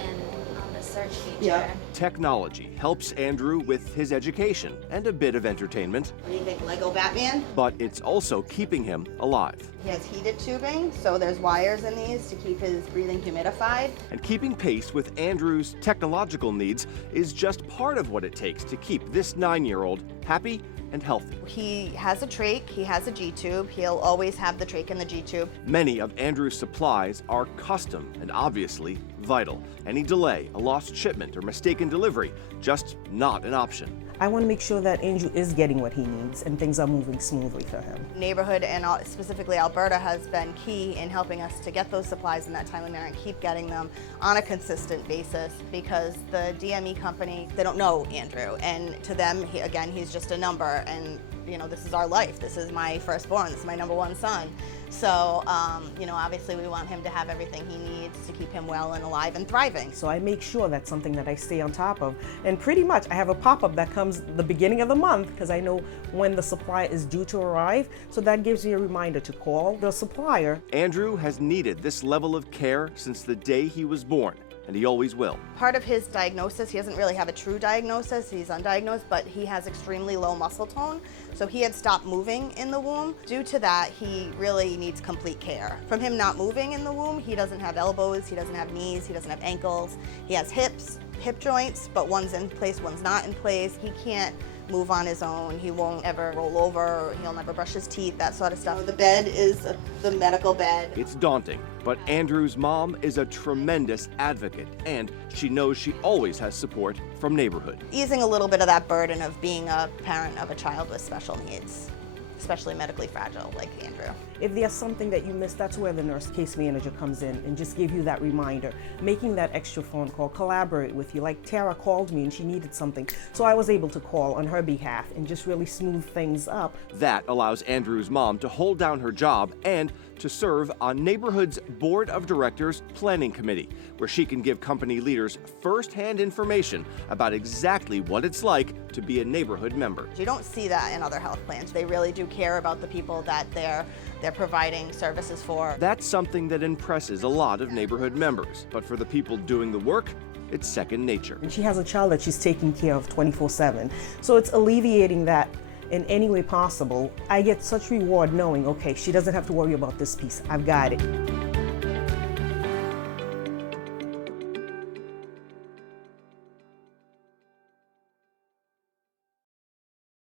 button on the search feature. Yeah. Technology helps Andrew with his education and a bit of entertainment, What do you think, Lego Batman? but it's also keeping him alive. He has heated tubing, so there's wires in these to keep his breathing humidified. And keeping pace with Andrew's technological needs is just part of what it takes to keep this 9-year-old happy and healthy. He has a trach, he has a G-tube. He'll always have the trach and the G-tube. Many of Andrew's supplies are custom and obviously vital. Any delay, a lost shipment, or mistaken delivery, just not an option. I want to make sure that Andrew is getting what he needs and things are moving smoothly for him. Neighborhood and specifically Alberta has been key in helping us to get those supplies in that timely manner and keep getting them on a consistent basis, because the DME company, they don't know Andrew, and to them, he's just a number, and you know, this is our life. This is my firstborn. This is my number one son. So, you know, obviously we want him to have everything he needs to keep him well and alive and thriving. So I make sure that's something that I stay on top of. And pretty much I have a pop-up that comes the beginning of the month because I know when the supply is due to arrive. So that gives me a reminder to call the supplier. Andrew has needed this level of care since the day he was born, and he always will. Part of his diagnosis, he doesn't really have a true diagnosis, he's undiagnosed, but he has extremely low muscle tone. So he had stopped moving in the womb. Due to that, he really needs complete care. From him not moving in the womb, he doesn't have elbows, he doesn't have knees, he doesn't have ankles. He has hips, hip joints, but one's in place, one's not in place. He can't move on his own. He won't ever roll over. He'll never brush his teeth, that sort of stuff. The bed is the medical bed. It's daunting, but Andrew's mom is a tremendous advocate, and she knows she always has support from neighborhood. Easing a little bit of that burden of being a parent of a child with special needs, especially medically fragile like Andrew. If there's something that you missed, that's where the nurse case manager comes in and just give you that reminder, making that extra phone call, collaborate with you. Like Tara called me and she needed something, so I was able to call on her behalf and just really smooth things up. That allows Andrew's mom to hold down her job and to serve on Neighborhood's Board of Directors Planning Committee, where she can give company leaders first-hand information about exactly what it's like to be a neighborhood member. You don't see that in other health plans. They really do care about the people that they're providing services for. That's something that impresses a lot of neighborhood members, but for the people doing the work, it's second nature. And she has a child that she's taking care of 24/7, so it's alleviating that in any way possible. I get such reward knowing, okay, she doesn't have to worry about this piece. I've got it.